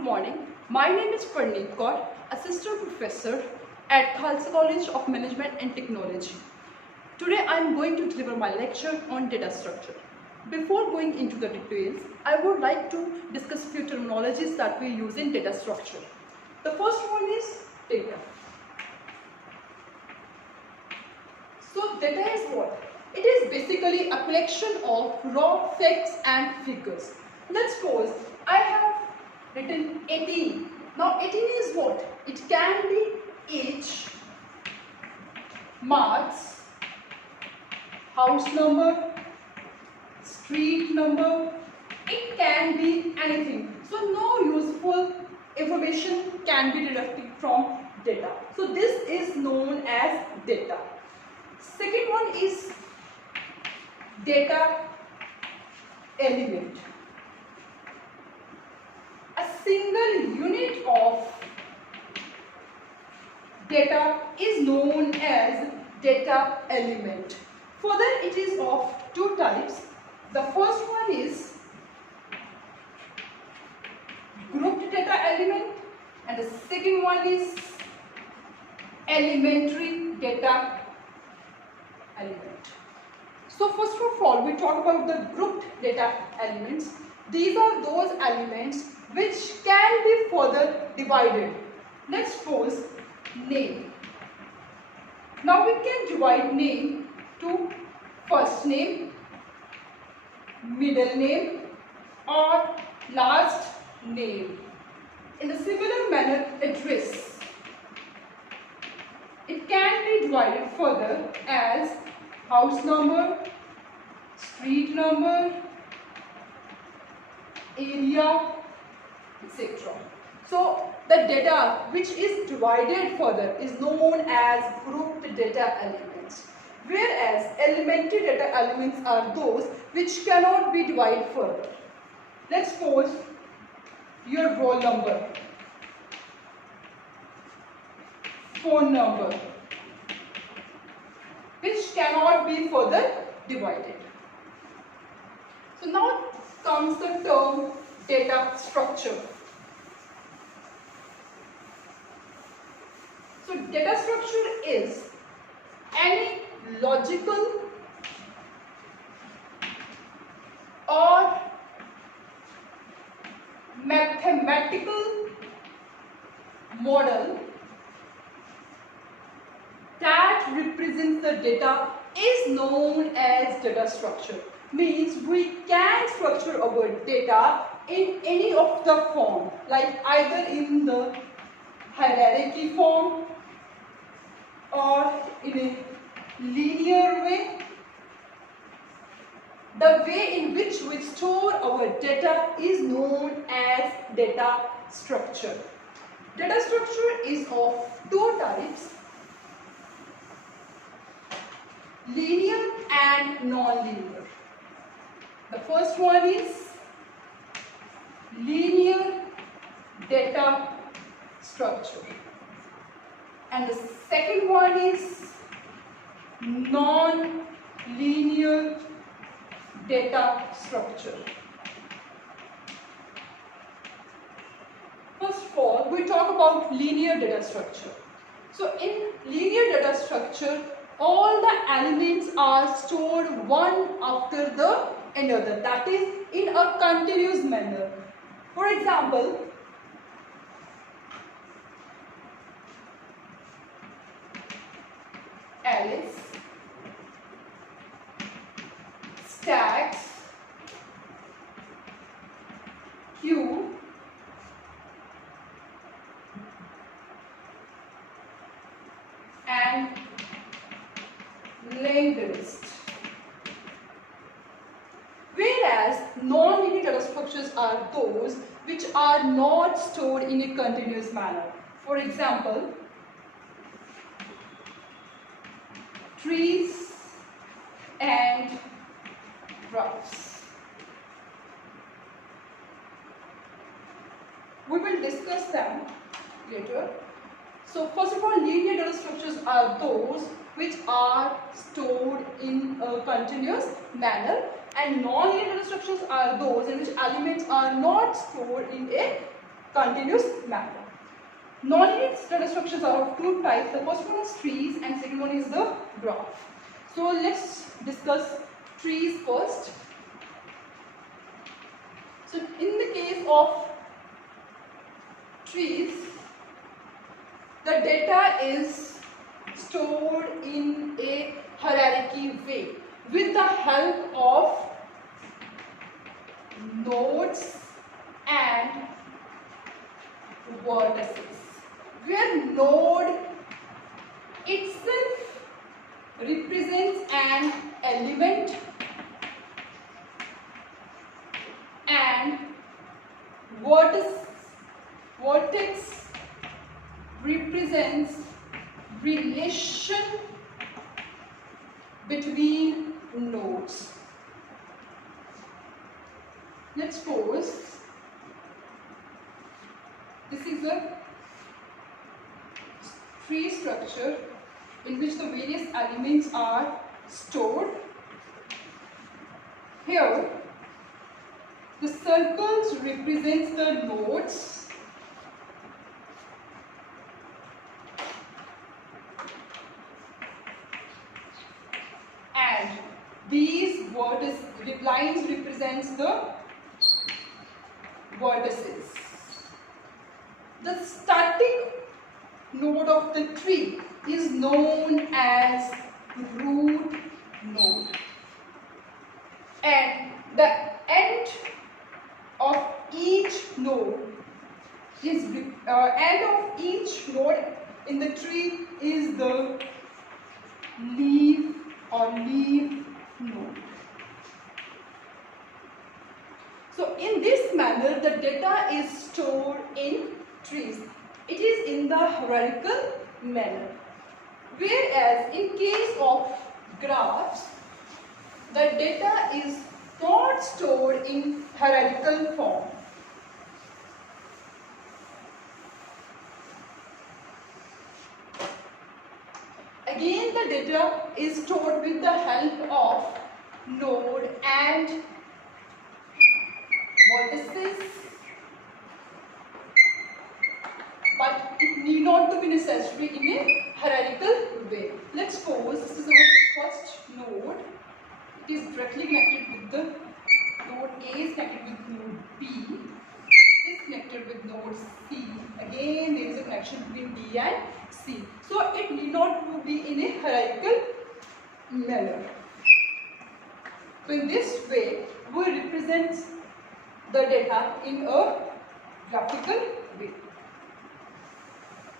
Good morning. My name is Parneet Kaur, Assistant Professor at Khalsa College of Management and Technology. Today I am going to deliver my lecture on data structure. Before going into the details, I would like to discuss few terminologies that we use in data structure. The first one is data. So data is what? It is basically a collection of raw facts and figures. Let's suppose I have written 18. Now 18 is what? It can be age, marks, house number, street number. It can be anything. So no useful information can be deducted from data. So this is known as data. Second one is data element. A single unit of data is known as data element. Further, it is of two types. The first one is grouped data element and the second one is elementary data element. So first of all, we talk about the grouped data elements. These are those elements which can be further divided. Let's suppose name. Now we can divide name to first name, middle name or last name. In the similar manner, address. It can be divided further as house number, street number, area, etc. So the data which is divided further is known as grouped data elements, whereas elementary data elements are those which cannot be divided further. Let's suppose your roll number, phone number, which cannot be further divided. So now comes the term data structure. So data structure is any logical or mathematical model that represents the data is known as data structure. Means we can structure our data in any of the form, like either in the hierarchy form or in a linear way. The way in which we store our data is known as data structure. Data structure is of two types: linear and non-linear. The first one is linear data structure and the second one is non-linear data structure. First of all, we talk about linear data structure. So in linear data structure, all the elements are stored one after the another, that is in a continuous manner. For example, Alice stacks Q and linked list. Whereas non-linear data structures are those which are not stored in a continuous manner. For example, trees and graphs. We will discuss them later. So first of all, linear data structures are those which are stored in a continuous manner, and non-linear data structures are those in which elements are not stored in a continuous manner. Non-linear data structures are of two types. The first one is trees and second one is the graph. So let's discuss trees first. So in the case of trees, the data is stored in a hierarchy way with the help of nodes and vertices, where node itself represents an element and vertex represents relation between nodes. Let's suppose this is a tree structure in which the various elements are stored. Here, the circles represents the nodes and these lines represents the vertices. The static node of the tree is known as root node, and the end of each node in the tree is the leaf or leaf node. So in this manner, the data is stored in trees. It is in the hierarchical manner. Whereas in case of graphs, the data is not stored in hierarchical form. Again, the data is stored with the help of node and vertices, but it need not to be necessary in a hierarchical way. Let's suppose this is our first node. It is directly connected with the node A is connected with node B, is connected with node C. Again, there is a connection between D and C. So it need not to be in a hierarchical manner. So in this way, we represent the data in a graphical way.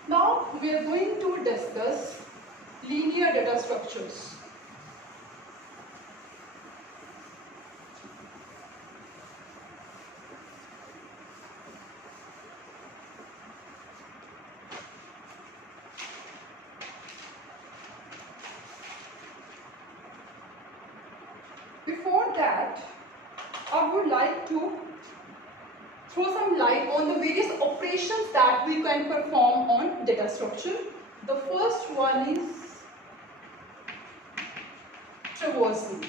Now we are going to discuss linear data structures. Before that, I would like to throw some light on the various operations that we can perform on data structure. The first one is traversing.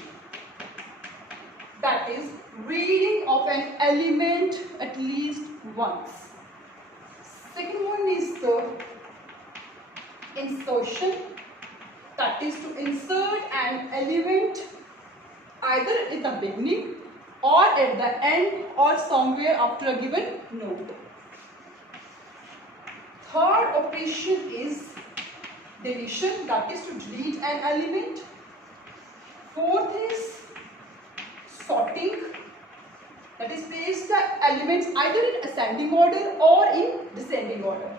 That is reading of an element at least once. Second one is the insertion. That is to insert an element either in the beginning or at the end or somewhere after a given node. Third operation is deletion, that is to delete an element. Fourth is sorting, that is place the elements either in ascending order or in descending order.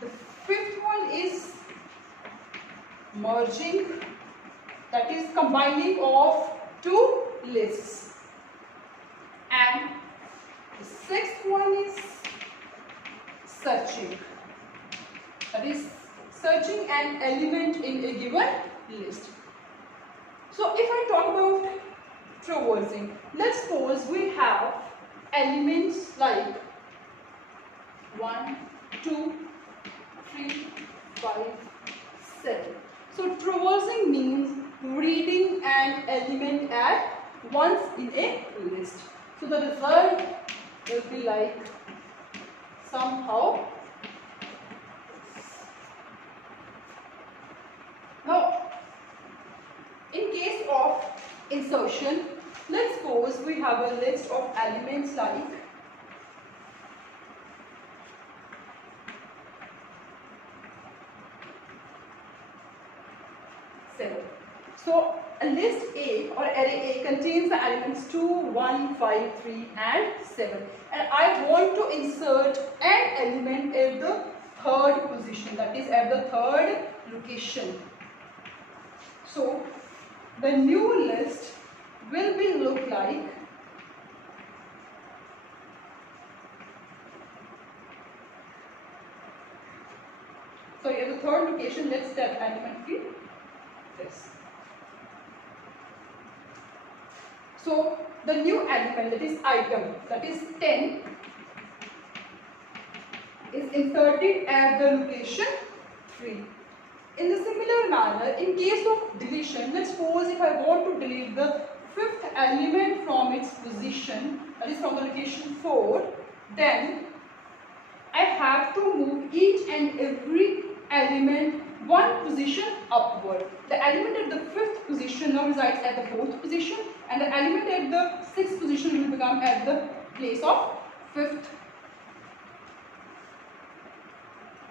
The fifth one is merging, that is combining of two lists. And the sixth one is searching, that is searching an element in a given list. So if I talk about traversing, let's suppose we have elements like 1, 2, 3, 5, 7. So traversing means reading an element at once in a list. So the result will be like somehow. Now, in case of insertion, let's suppose we have a list of elements like 7. So, a list A or array A contains the elements 2, 1, 5, 3 and 7. And I want to insert an element at the third position, that is at the third location. So, the new list will be look like so at the third location, let's step element be this. So the new element, that is item, that is 10, is inserted at the location 3. In the similar manner, in case of deletion, let's suppose if I want to delete the fifth element from its position, that is from the location 4, then I have to move each and every element one position upward. The element at the fifth position now resides at the fourth position, and the element at the sixth position will become at the place of fifth.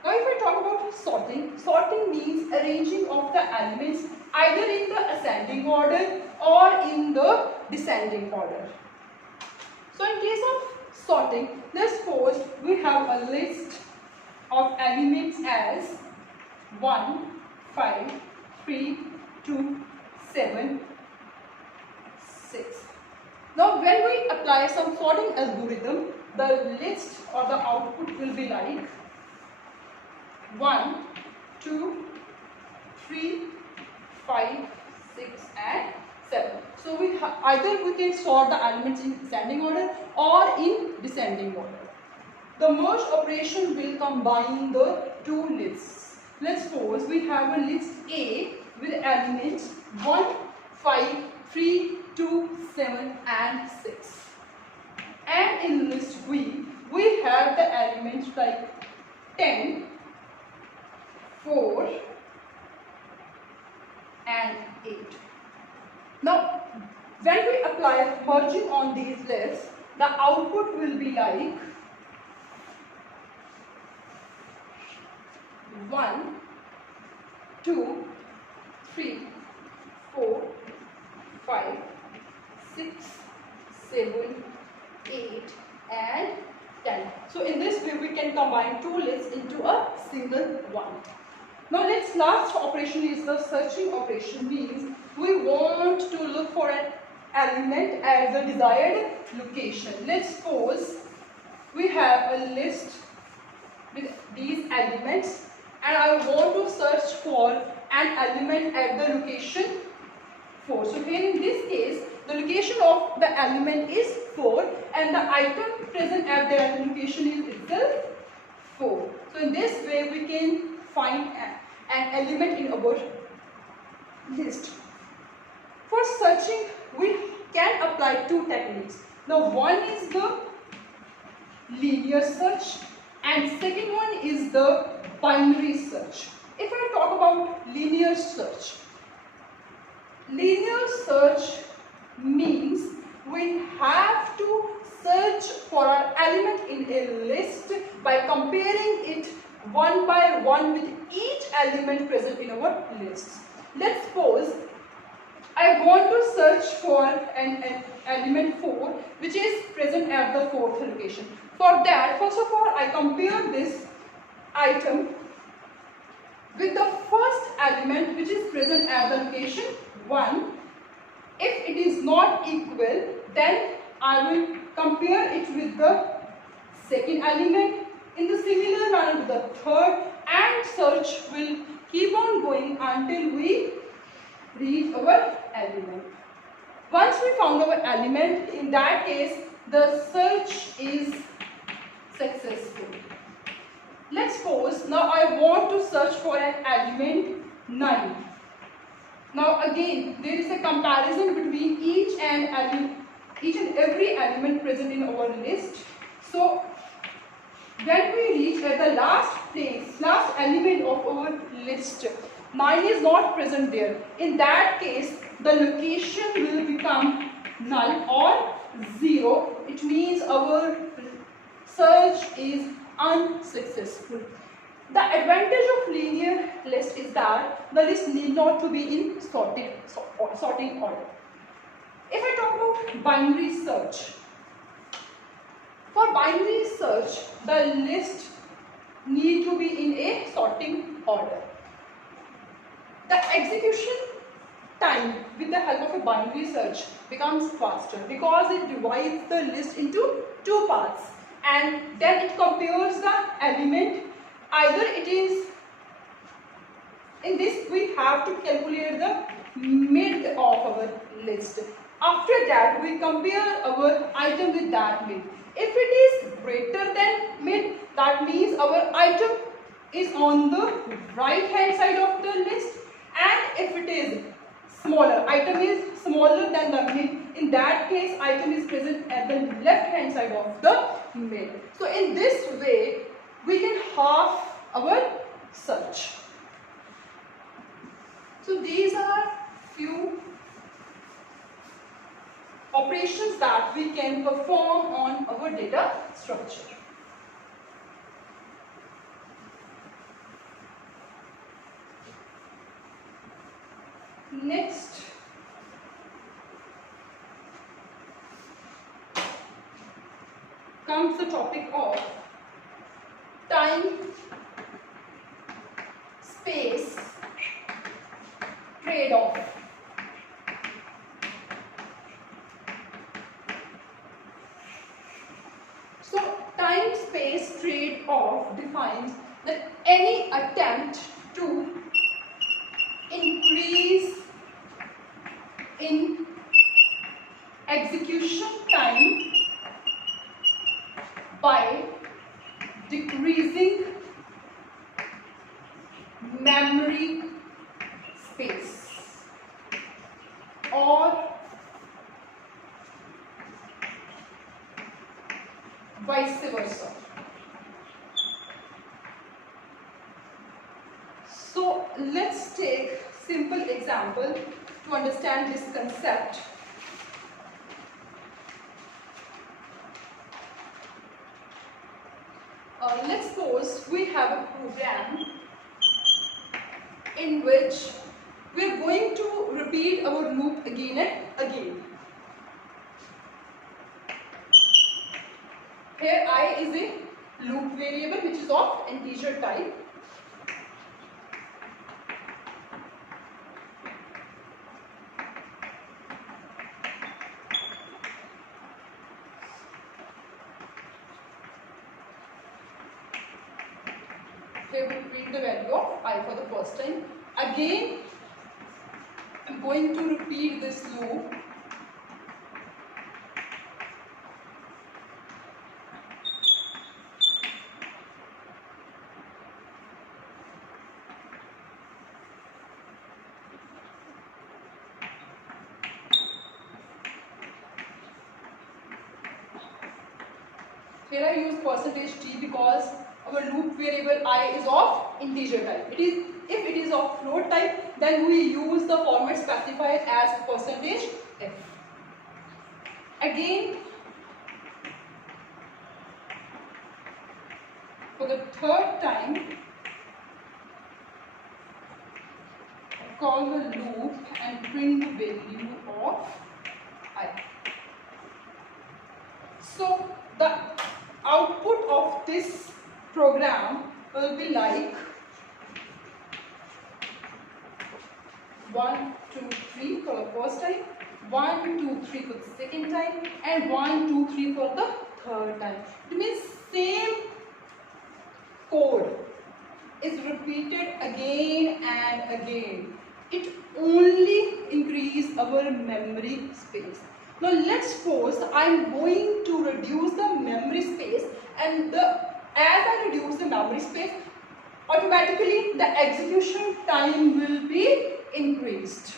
Now if I talk about sorting, sorting means arranging of the elements either in the ascending order or in the descending order. So in case of sorting, let's suppose we have a list of elements as 1, 5, 3, 2, 7, 6. Now when we apply some sorting algorithm, the list or the output will be like 1, 2, 3, 5, 6 and 7. So either we can sort the elements in ascending order or in descending order. The merge operation will combine the two lists. Let's suppose we have a list A with elements 1, 5, 3, 2, 7 and 6. And in list B, we have the elements like 10, 4 and 8. Now, when we apply merging on these lists, the output will be like 1, 2, 3, 4, 5, 6, 7, 8 and 10. So in this way we can combine two lists into a single one. Now last operation is the searching operation, means we want to look for an element at the desired location. Let's suppose we have a list with these elements and I want to search for an element at the location 4. So here in this case, the location of the element is 4 and the item present at the location is itself 4. So in this way we can find an element in our list. For searching, we can apply two techniques. Now one is the linear search and second one is the binary search. If I talk about linear search means we have to search for an element in a list by comparing it one by one with each element present in our list. Let's suppose I want to search for an element 4 which is present at the fourth location. For that, first of all, I compare this item with the first element which is present at the location 1. If it is not equal, then I will compare it with the second element in the similar manner with the third, and search will keep on going until we reach our element. Once we found our element, in that case the search is successful. Let's suppose now I want to search for an element 9. Now again there is a comparison between each and every element present in our list. So When we reach at the last place, last element of our list, 9 is not present there. In that case, the location will become null or 0. It means our search is unsuccessful. The advantage of linear list is that the list need not to be in sorting order. If I talk about binary search, for binary search, the list need to be in a sorting order. The execution time with the help of a binary search becomes faster because it divides the list into two parts and then it compares the element. Either it is, in this we have to calculate the mid of our list. After that we compare our item with that mid. If it is greater than mid, that means our item is on the right hand side of the list, and if it is smaller, item is smaller than the mid, in that case item is present at the left hand side of the mid. So in this way we can half our search. So these are few operations that we can perform on our data structure. Next, comes the topic of time space trade-off. So time space trade-off defines that any attempt to increase in execution time by decreasing memory space or vice versa. So let's take simple example to understand this concept. Let's suppose we have a program in which we are going to repeat our loop again and again. Here I is a loop variable which is of integer type. Here we read the value of I for the first time. Again, I am going to repeat this loop. Here I use %t because our loop variable I is of integer type. If it is of float type, then we use the format specified as %f. Again, for the third time, I call the loop and print the value of I. So the output of this program will be like 1, 2, 3 for the first time, 1, 2, 3 for the second time, and 1, 2, 3 for the third time. It means same code is repeated again and again. It only increases our memory space. Now let's suppose I am going to reduce the memory space, and as I reduce the memory space, automatically the execution time will be increased.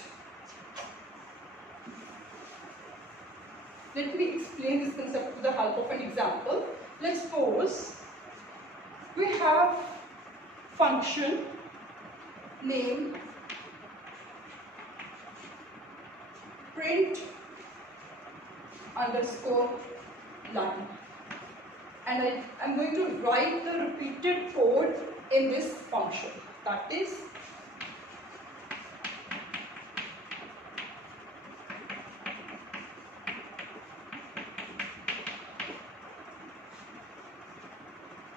Let me explain this concept with the help of an example. Let's suppose we have function name print underscore line, and I'm going to write the repeated code in this function, that is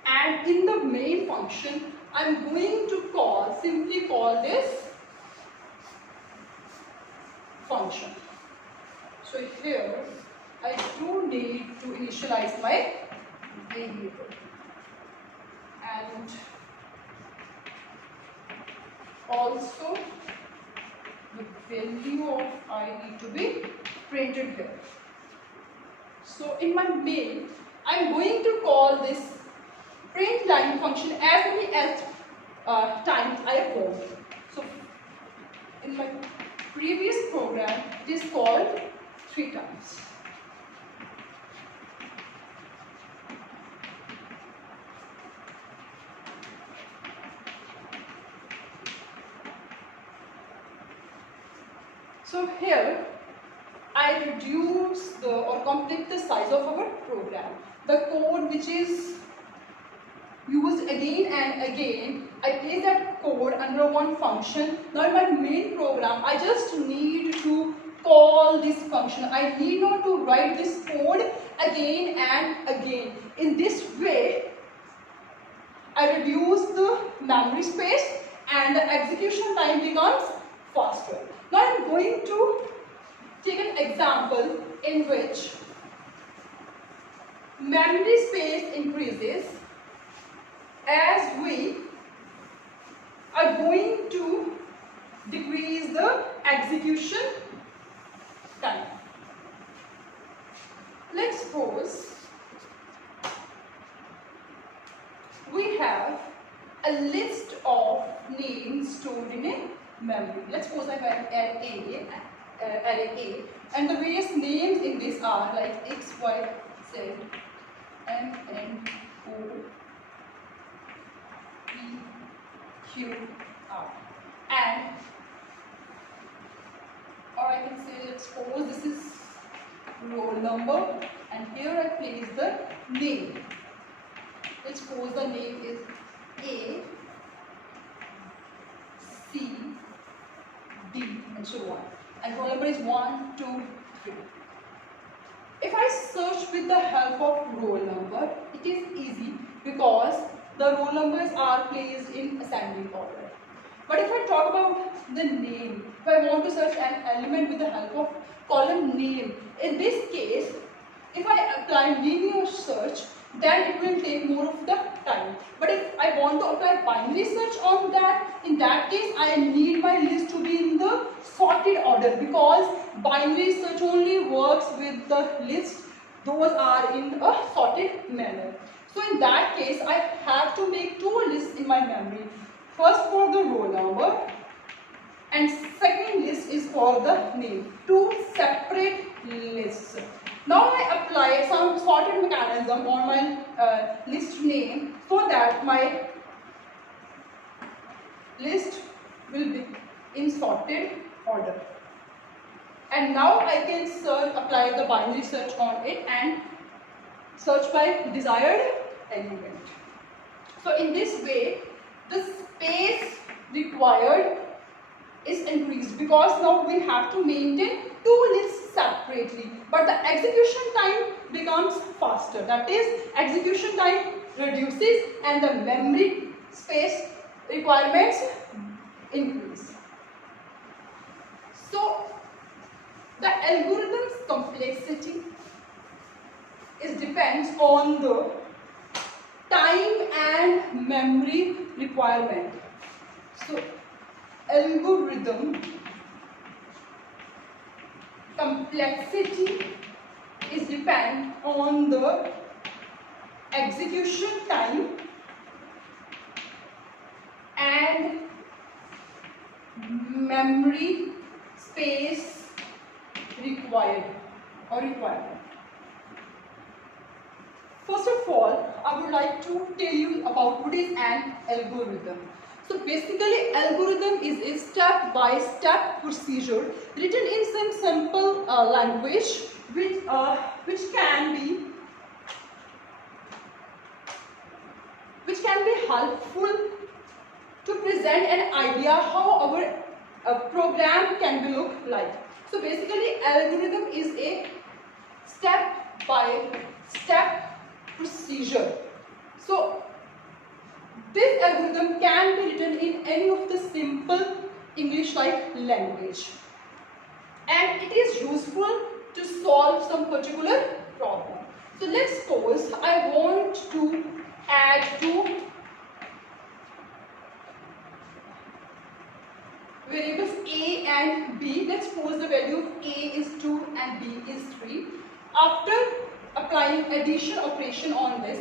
and in the main function I'm going to simply call this function. So here I do need to initialize my variable, and also the value of I need to be printed here. So in my main I'm going to call this print line function as many as times I want. So in my previous program it is called 3 times. So here I reduce or complete the size of our program. The code which is used again and again, I place that code under one function. Now in my main program, I just need to call this function. I need not to write this code again and again. In this way, I reduce the memory space and the execution time becomes faster. Now I am going to take an example in which memory space increases as we are going to decrease the execution time. Let's suppose we have a list of names stored in a memory. Let's suppose I have array A, and the various names in this are like X, Y, Z, M, N, O, P, Q, R, and or I can say, let's suppose this is roll number, and here I place the name. Let's suppose the name is A, C, D, and so on. And roll number is 1, 2, 3. If I search with the help of roll number, it is easy because the roll numbers are placed in ascending order. But if I talk about the name, if I want to search an element with the help of column name, in this case, if I apply linear search, then it will take more of the time. But if I want to apply binary search on that, in that case I need my list to be in the sorted order, because binary search only works with the list those are in a sorted manner. So in that case I have to make 2 lists in my memory. First for the roll number and second list is for the name. 2 separate lists. Now I apply some sorted mechanism on my list name so that my list will be in sorted order. And now I can apply the binary search on it and search by desired element. So in this way, the space required is increased because now we have to maintain 2 lists separately, but the execution time becomes faster. That is, execution time reduces and the memory space requirements increase. So the algorithm's complexity depends on the time and memory requirement. So algorithm complexity depend on the execution time and memory space required or requirement. first of all, I would like to tell you about what is an algorithm. So basically, algorithm is a step-by-step procedure written in some simple language which can be helpful to present an idea how our program can be look like. So basically, algorithm is a step-by-step procedure. So this algorithm can be written in any of the simple English-like language, and it is useful to solve some particular problem. So let's suppose I want to add two variables a and b. Let's suppose the value of a is 2 and b is 3. After applying addition operation on this,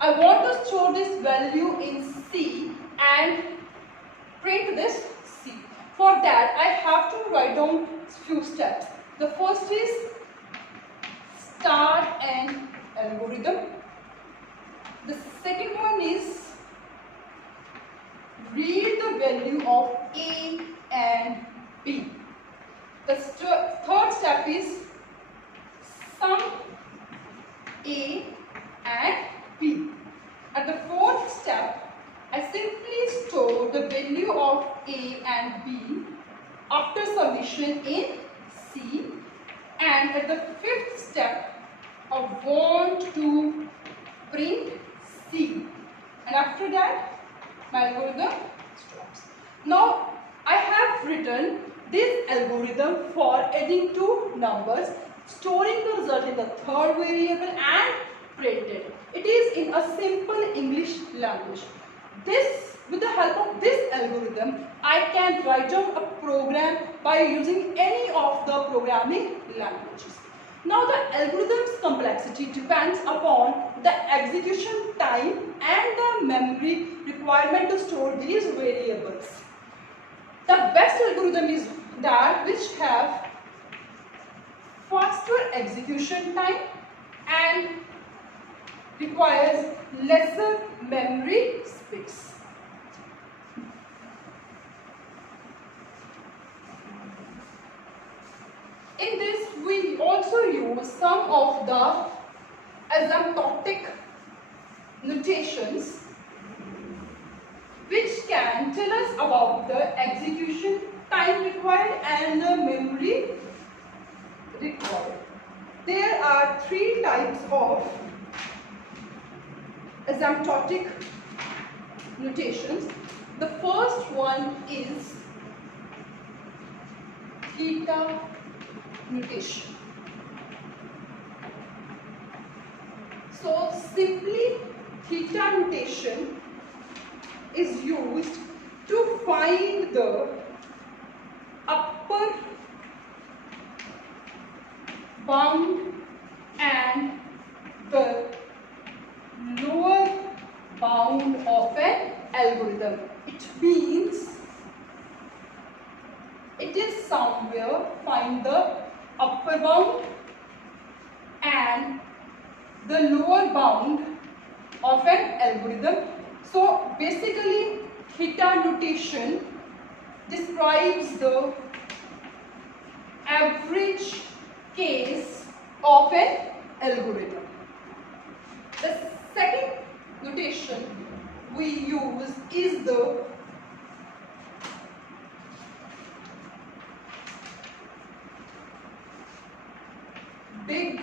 I want to store this value in C and print this C. For that, I have to write down few steps. The first is start an algorithm. The second one is read the value of A and B. The third step is sum A and B. At the fourth step, I simply store the value of A and B after summation in C, and at the fifth step, I want to print C, and after that, my algorithm stops. Now, I have written this algorithm for adding two numbers, storing the result in the third variable and print it. It is in a simple English language. With the help of this algorithm, I can write down a program by using any of the programming languages. Now the algorithm's complexity depends upon the execution time and the memory requirement to store these variables. The best algorithm is that which have faster execution time and requires lesser memory space. In this, we also use some of the asymptotic notations which can tell us about the execution time required and the memory required. There are three types of asymptotic notations. The first one is theta notation. So simply theta notation is used to find the upper bound and the lower bound of an algorithm. It means it is somewhere find the upper bound and the lower bound of an algorithm. So basically theta notation describes the average case of an algorithm. The second notation we use is the big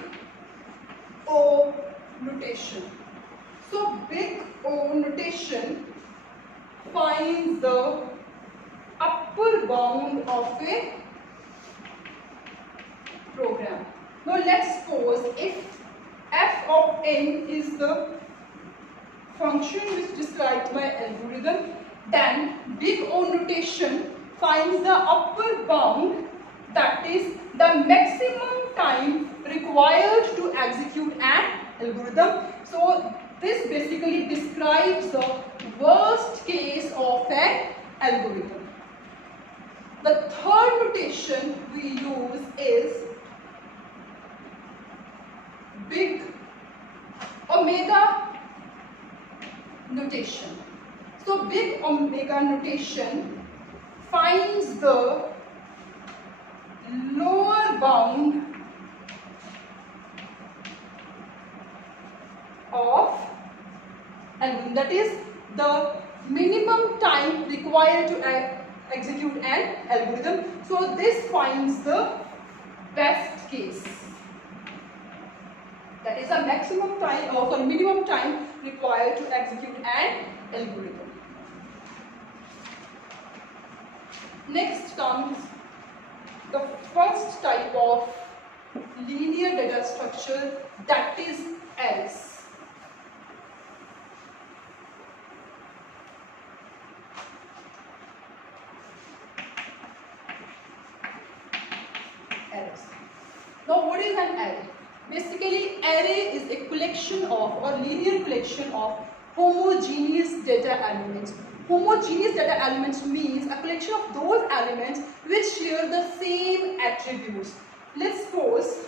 O notation. So big O notation finds the upper bound of a program. Now let's suppose if f of n is the function which describes my algorithm, then big O notation finds the upper bound, that is the maximum time required to execute an algorithm. So this basically describes the worst case of an algorithm. The third notation we use is big omega notation. So big omega notation finds the lower bound of algorithm, that is the minimum time required to execute an algorithm. So this finds the best case, that is the maximum time or minimum time required to execute an algorithm. Next comes the first type of linear data structure, that is arrays. Now what is an array? Basically array is a collection of or linear collection of homogeneous data elements. Homogeneous data elements means a collection of those elements which share the same attributes. Let's suppose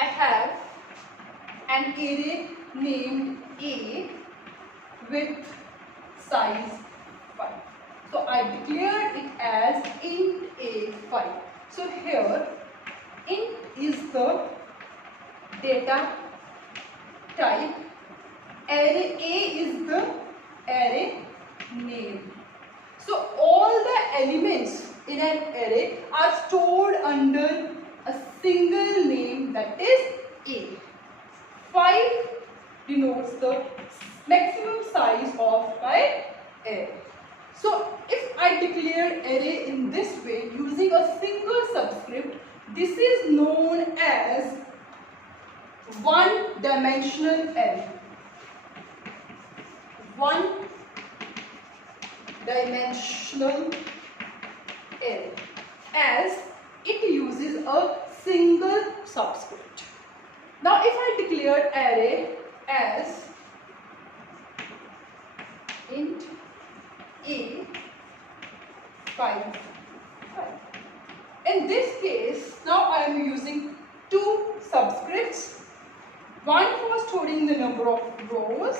I have an array named A with size 5. So I declare it as int A5. So here int is the data type, array A is the array name. So all the elements in an array are stored under a single name, that is A. 5 denotes the maximum size of my array. So if I declare array in this way using a single subscript, this is known as one-dimensional array. One-dimensional array, as it uses a single subscript. Now if I declare array as int A 5. In this case, now I am using two subscripts, one for storing the number of rows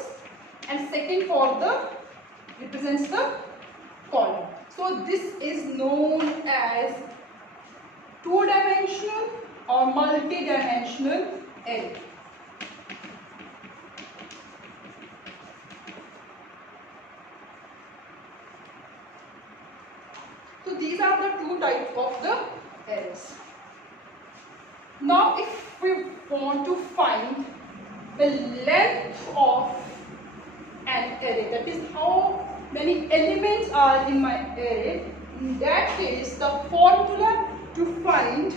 and second for the represents the column. So this is known as two-dimensional or multi-dimensional array. So these are the two types of the arrays. Now if we want to find the length of an array, that is how many elements are in my array, in that case the formula to find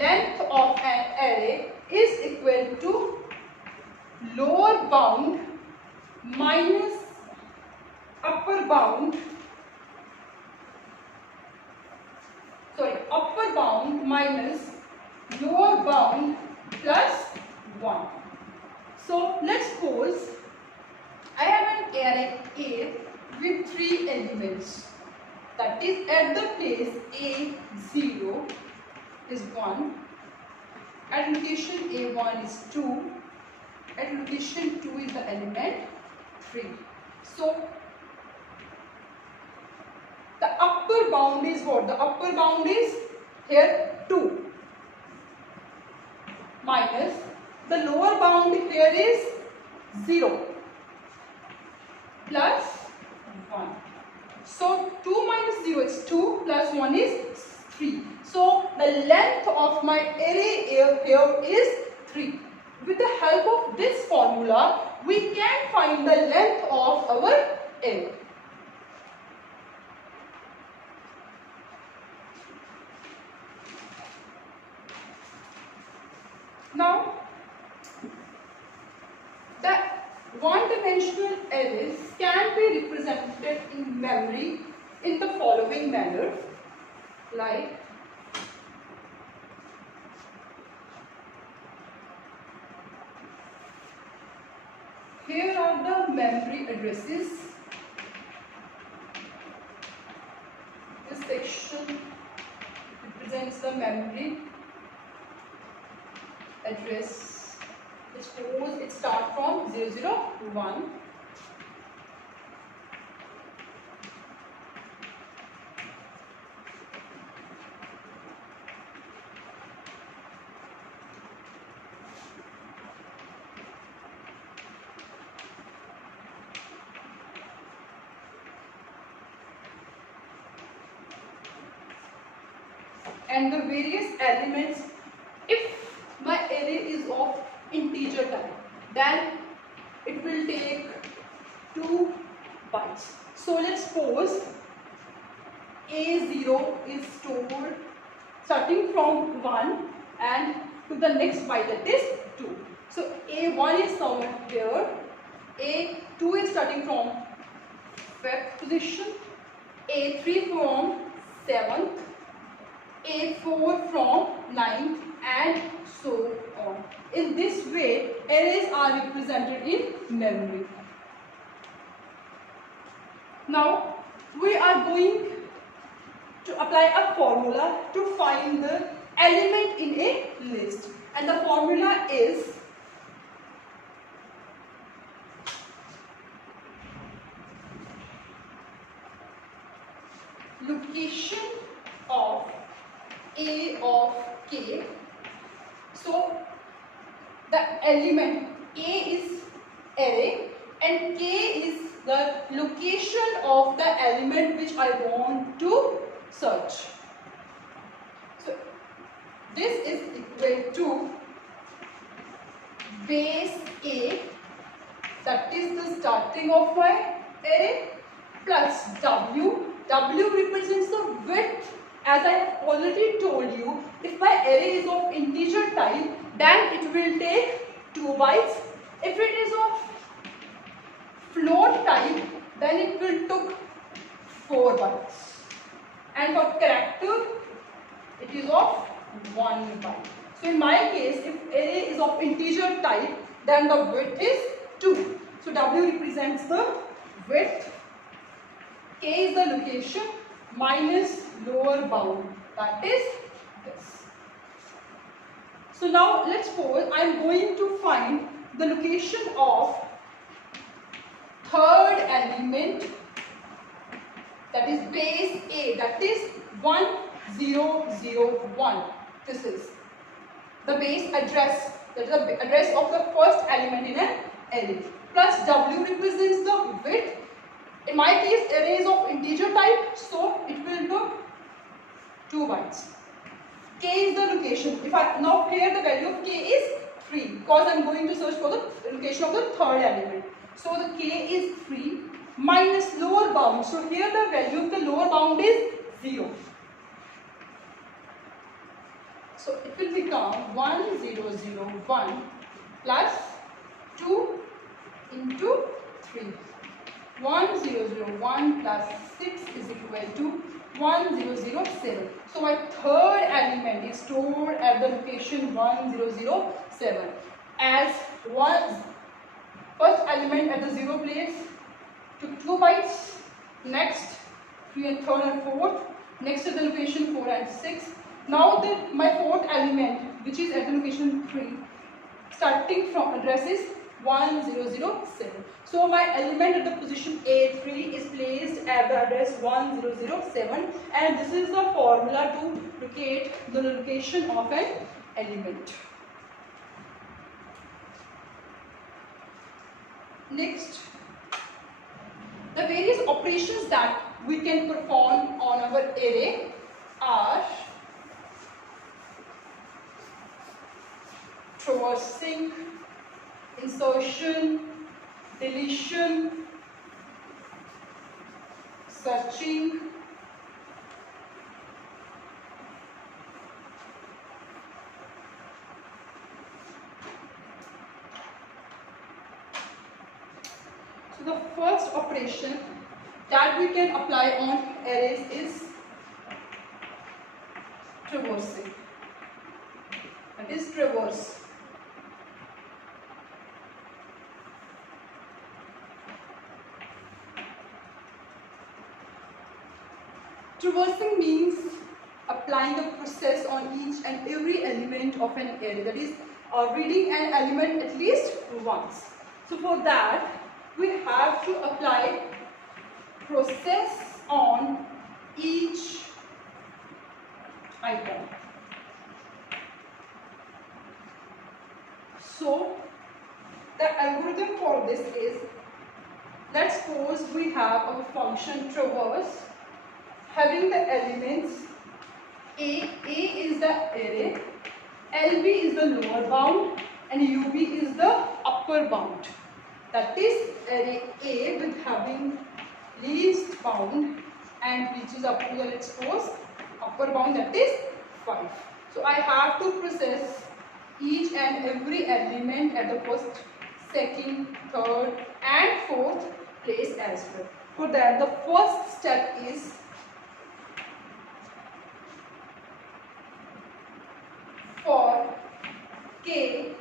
length of an array is equal to lower bound minus upper bound minus lower bound plus 1. So let's suppose I have an array A with 3 elements, that is at the place A0 is 1, at location A1 is 2, at location 2 is the element 3. So the upper bound is what? The upper bound is here 2 minus the lower bound here is 0 plus 1. So 2 minus 0 is 2 plus 1 is 3. So the length of my array here is 3. With the help of this formula, we can find the length of our array. Now, the one-dimensional arrays can be represented in memory in the following manner, like here are the memory addresses. This section represents the memory address. Suppose it starts from 001. And the various elements, if my array is of integer type, then it will take 2 bytes. So let's suppose A0 is stored starting from 1 and to the next byte, that is 2. So A1 is somewhere here, A2 is starting from 5th position, A3 from 7th, A4 from 9th, and so on. In this way, arrays are represented in memory. Now, we are going to apply a formula to find the element in a list. And the formula is location of A of K. So the element A is array and K is the location of the element which I want to search. So this is equal to base A, that is the starting of my array, plus W. W represents the width. As I have already told you, if my array is of integer type, then it will take 2 bytes. If it is of float type, then it will take 4 bytes. And for character, it is of 1 byte. So in my case, if array is of integer type, then the width is 2. So W represents the width, K is the location, minus lower bound, that is this. So now let's suppose I am going to find the location of third element, that is base A, that is 1001. This is the base address, that is the address of the first element in an array, plus W represents the width. In my case, array is of integer type, so it will take 2 bytes. K is the location. If I now here the value of K is 3, because I am going to search for the location of the third element. So the K is 3 minus lower bound. So here the value of the lower bound is 0. So it will become 1001 plus 2 into 3. 1001 plus 6 is equal to 1007. So my third element is stored at the location 1007. As first element at the 0 place took 2 bytes, next 3 and 3rd and 4th, next at the location 4 and 6. Now my fourth element, which is at the location 3, starting from address is 1007. So my element at the position A3 is placed at the address 1007, and this is the formula to locate the location of an element. Next, the various operations that we can perform on our array are traversing, insertion, deletion, searching, so the first operation that we can apply on arrays is traversing. That is traverse. Traversing means applying the process on each and every element of an array, that is reading an element at least once. So for that we have to apply process on each item. So the algorithm for this is, let's suppose we have our function traverse having the elements A is the array, LB is the lower bound and UB is the upper bound. That is array A with having least bound and reaches up to the, let's suppose, upper bound, that is 5. So I have to process each and every element at the first, second, third and fourth place as well. For that the first step is for K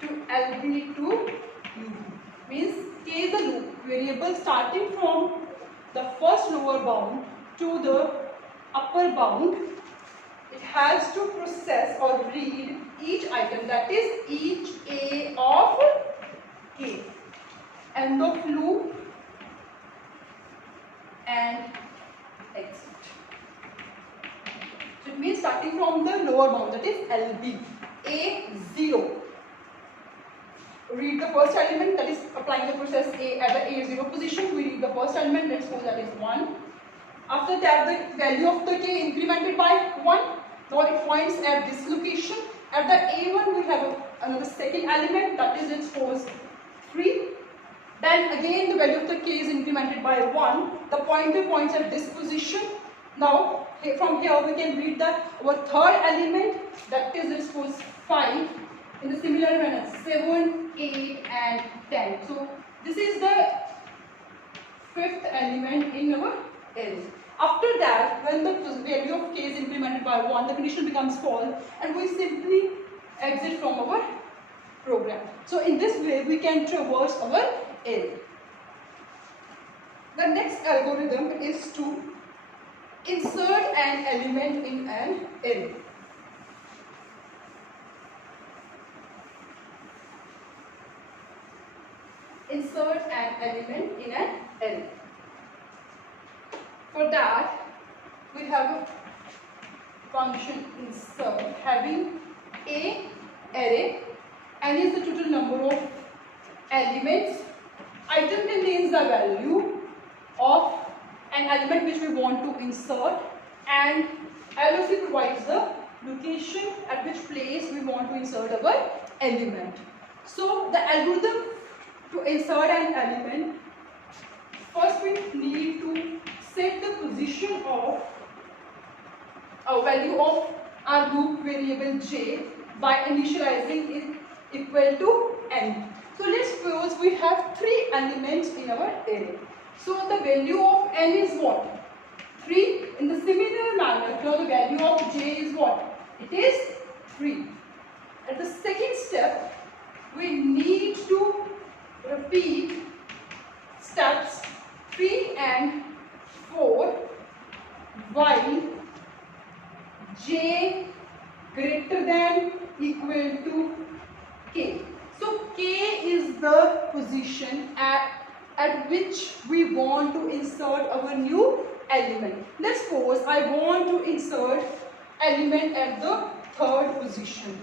to LB to UB. Means K is the loop variable starting from the first lower bound to the upper bound. It has to process or read each item, that is each A of K. End of loop and exit. So it means starting from the lower bound, that is LB, A0. Read the first element, that is applying the process A at the A0 position. We read the first element, let's suppose that is 1. After that the value of the K incremented by 1. Now it points at this location. At the A1 we have another second element, that is, let's suppose 3. Then again the value of the K is incremented by 1. The pointer points at this position. Now from here we can read that our third element, that is, let's suppose 5, in the similar manner 7, 8 and 10. So this is the fifth element in our array. After that, when the value of K is incremented by 1, the condition becomes false and we simply exit from our program. So in this way we can traverse our array. The next algorithm is to insert an element in an array. Insert an element in an array. For that we have a function insert having a array, n is the total number of elements. Item contains the value of an element which we want to insert, and LOC provides the location at which place we want to insert our element. So the algorithm to insert an element, first we need to set the position of a value of our loop variable j by initializing it equal to n. So let's suppose we have 3 elements in our array. So the value of n is what? 3. In the similar manner, now the value of j is what? It is 3. At the second step, we need to repeat steps 3 and 4 while j greater than equal to k. So k is the position at which we want to insert our new element. Let's suppose I want to insert element at the third position.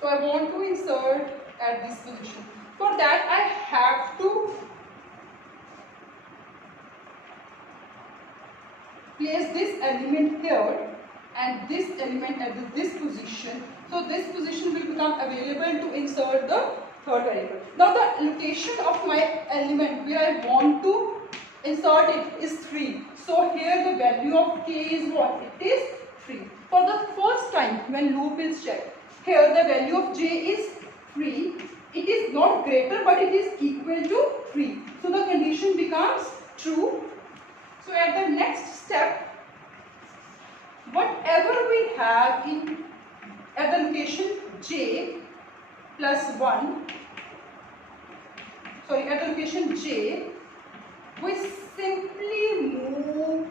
So I want to insert at this position. For that I have to place this element here and this element at this position. So this position will become available to insert the third variable. Now the location of my element where I want to insert it is 3. So here the value of k is what? It is 3. For the first time when loop is checked, here the value of j is 3. It is not greater but it is equal to 3. So the condition becomes true. So at the next step, whatever we have at the location j plus 1, sorry, at the location j, we simply move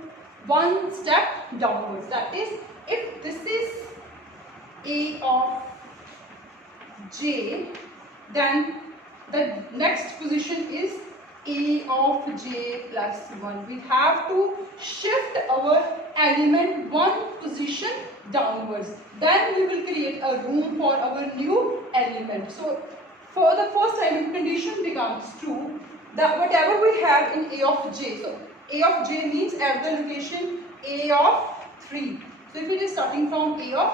one step downwards. That is, if this is a of j, then the next position is a of j plus 1. We have to shift our element one position downwards. Then we will create a room for our new element. So for the first element condition becomes true, that whatever we have in a of j, so a of j means at the location a of 3. So if it is starting from a of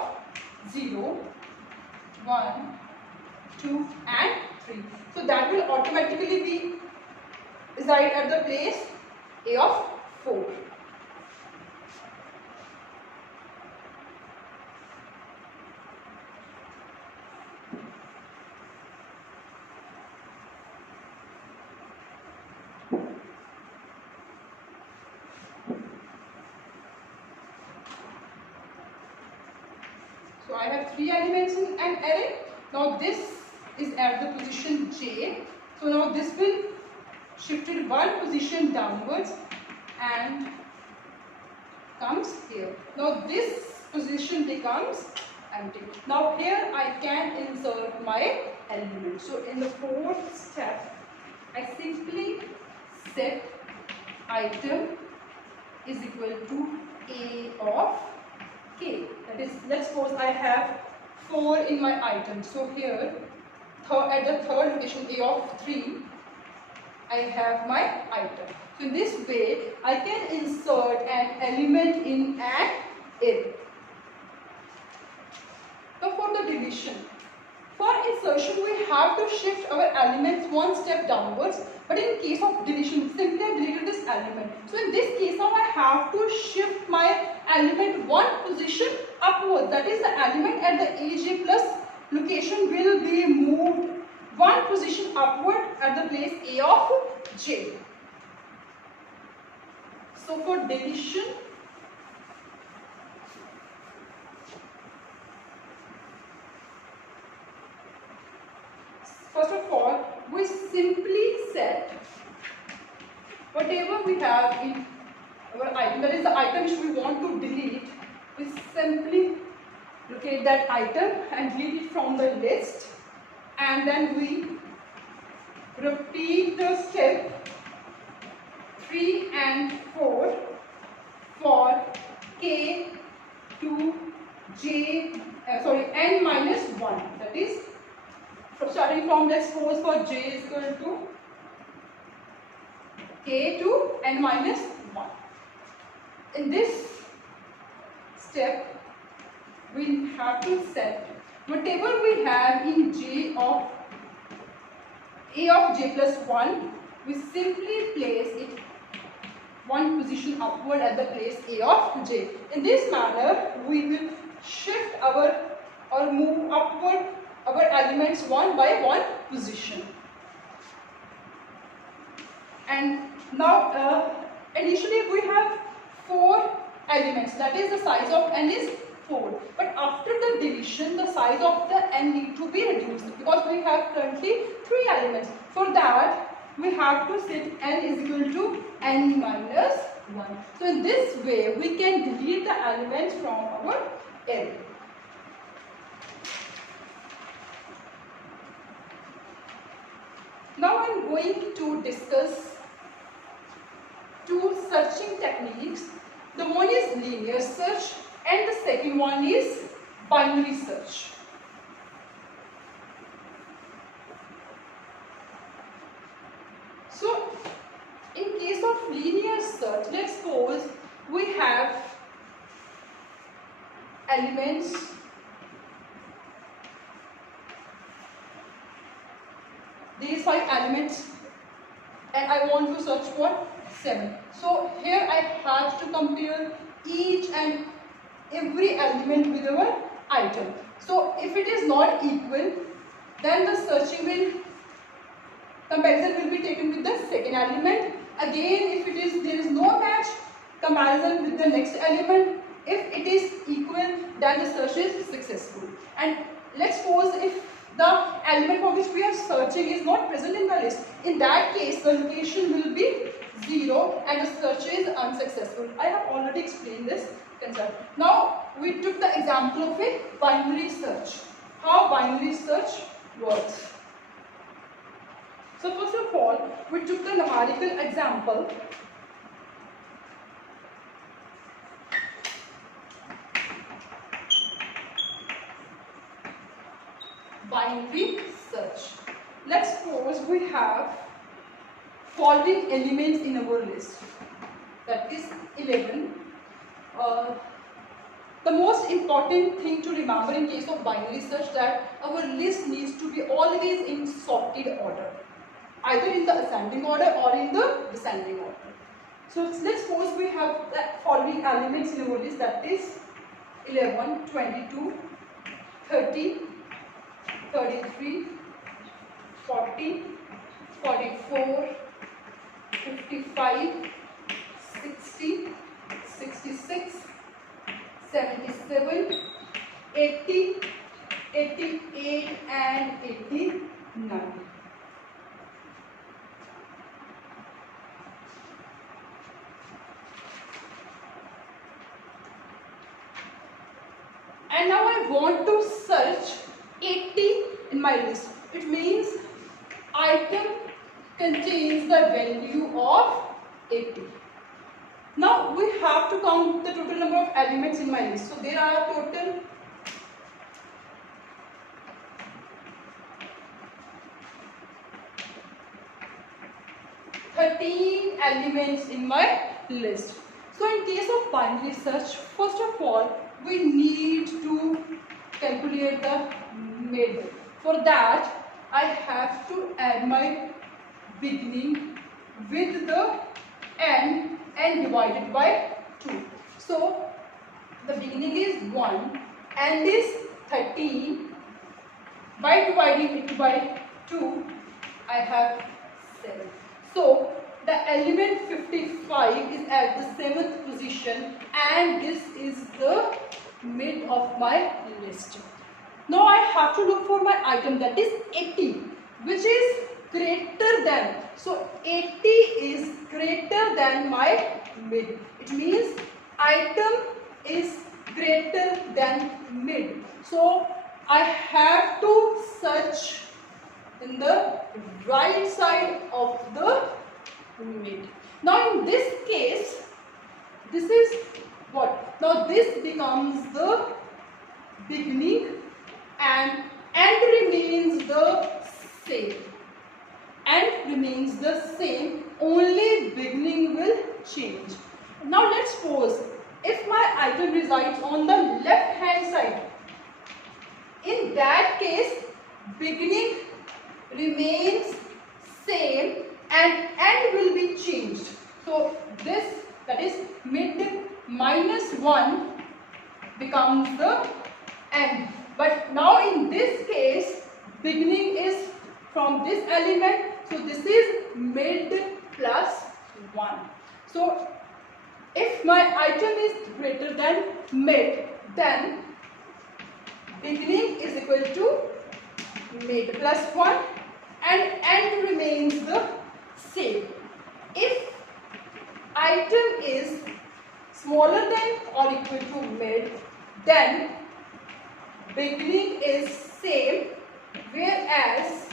0, 1, 2 and 3. So that will automatically be reside at the place a of 4. So I have 3 elements in an array. Now this is at the position j. So now this will shifted one position downwards and comes here. Now this position becomes empty. Now here I can insert my element. So in the fourth step, I simply set item is equal to a of k. That is, let's suppose I have 4 in my item. So here at the third location a of 3, I have my item. So in this way, I can insert an element in an array. Now for the division. For insertion, we have to shift our elements one step downwards. But in case of deletion, simply I deleted this element. So in this case now I have to shift my element one position upwards. That is, the element at the aj plus location will be moved one position upward at the place a of j. So for deletion, first of all, we simply set whatever we have in our item, that is the item which we want to delete, we simply locate that item and delete it from the list, and then we repeat the step 3 and 4 for k to j, n minus 1. That is, starting from, let's suppose, for j is equal to k to n minus 1. In this step, we have to set whatever we have in j of a of j plus 1, we simply place it one position upward at the place a of j. In this manner, we will shift or move upward our elements one by one position. And now initially we have 4 elements, that is, the size of n is 4. But after the deletion, the size of the n need to be reduced because we have currently 3 elements. For that, we have to set n is equal to n minus 1. So in this way, we can delete the elements from our array. Now I am going to discuss 2 searching techniques. The one is linear search and the second one is binary search. So in case of linear search, let's suppose we have elements these 5 elements and I want to search for 7. So here I have to compare each and every element with our item. So if it is not equal, then the comparison will be taken with the second element. Again, if there is no match, comparison with the next element. If it is equal, then the search is successful. And let's suppose if the element for which we are searching is not present in the list. In that case, the location will be 0 and the search is unsuccessful. I have already explained this concept. Now, we took the example of a binary search. How binary search works. So first of all, we took the numerical example. Binary search. Let's suppose we have following elements in our list. That is 11. The most important thing to remember in case of binary search that our list needs to be always in sorted order, either in the ascending order or in the descending order. So let's suppose we have the following elements in our list, that is 11, 22, 30, 33, 40, 44, 55, 60, 66, 77, 80, 88 and 89. And now I want to search 80 in my list. It means item contains the value of 80. Now we have to count the total number of elements in my list. So there are total 13 elements in my list. So in case of binary search, first of all, we need to calculate the mid. For that, I have to add my beginning with the n and divided by 2. So the beginning is 1, end is 13. By dividing it by 2, I have 7. So the element 55 is at the 7th position and this is the mid of my list. Now I have to look for my item, that is 80, which is greater than. So 80 is greater than my mid. It means item is greater than mid. So I have to search in the right side of the mid. Now in this case, this is what? Now this becomes the beginning and end remains the same. End remains the same, only beginning will change. Now let's suppose if my item resides on the left hand side, in that case beginning remains same and end will be changed. So this, that is mid minus 1 becomes the end. But now in this case beginning is from this element, so this is mid plus 1. So if my item is greater than mid, then beginning is equal to mid plus 1 and end remains the same. If item is smaller than or equal to mid, then beginning is same, whereas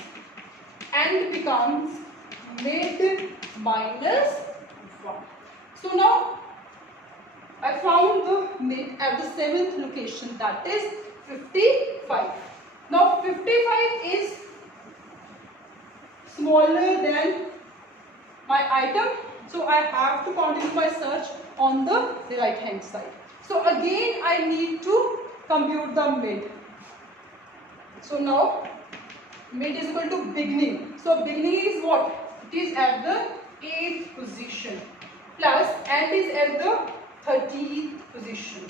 end becomes mid minus 1. So now I found the mid at the 7th location, that is 55. Now 55 is smaller than my item, so I have to continue my search on the right hand side. So again I need to compute the mid. So now mid is equal to beginning. So beginning is what? It is at the 8th position plus end is at the 13th position.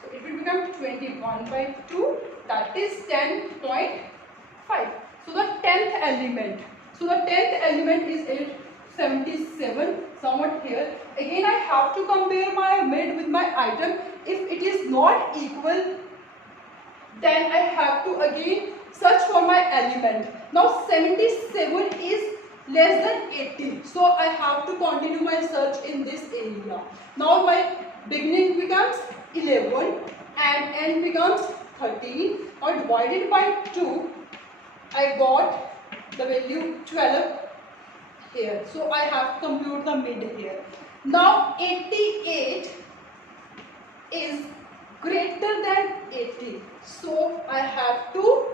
So it will become 21 by 2, that is 10.5. So the 10th element. So the 10th element is 877, somewhat here. Again I have to compare my mid with my item. If it is not equal, then I have to again search for my element. Now 77 is less than 80, so I have to continue my search in this area. Now my beginning becomes 11 and end becomes 13, or divided by 2, I got the value 12 here. So I have to compute the mid here. Now 88 is greater than 80, so I have to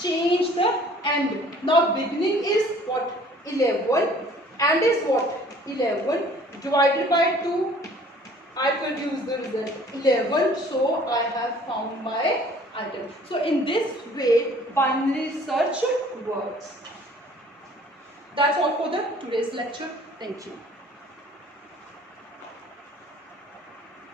change the end. Now beginning is what? 11, and is what? 11 divided by 2, I produce the result 11, so I have found my item. So in this way binary search works. That's all for the today's lecture. Thank you.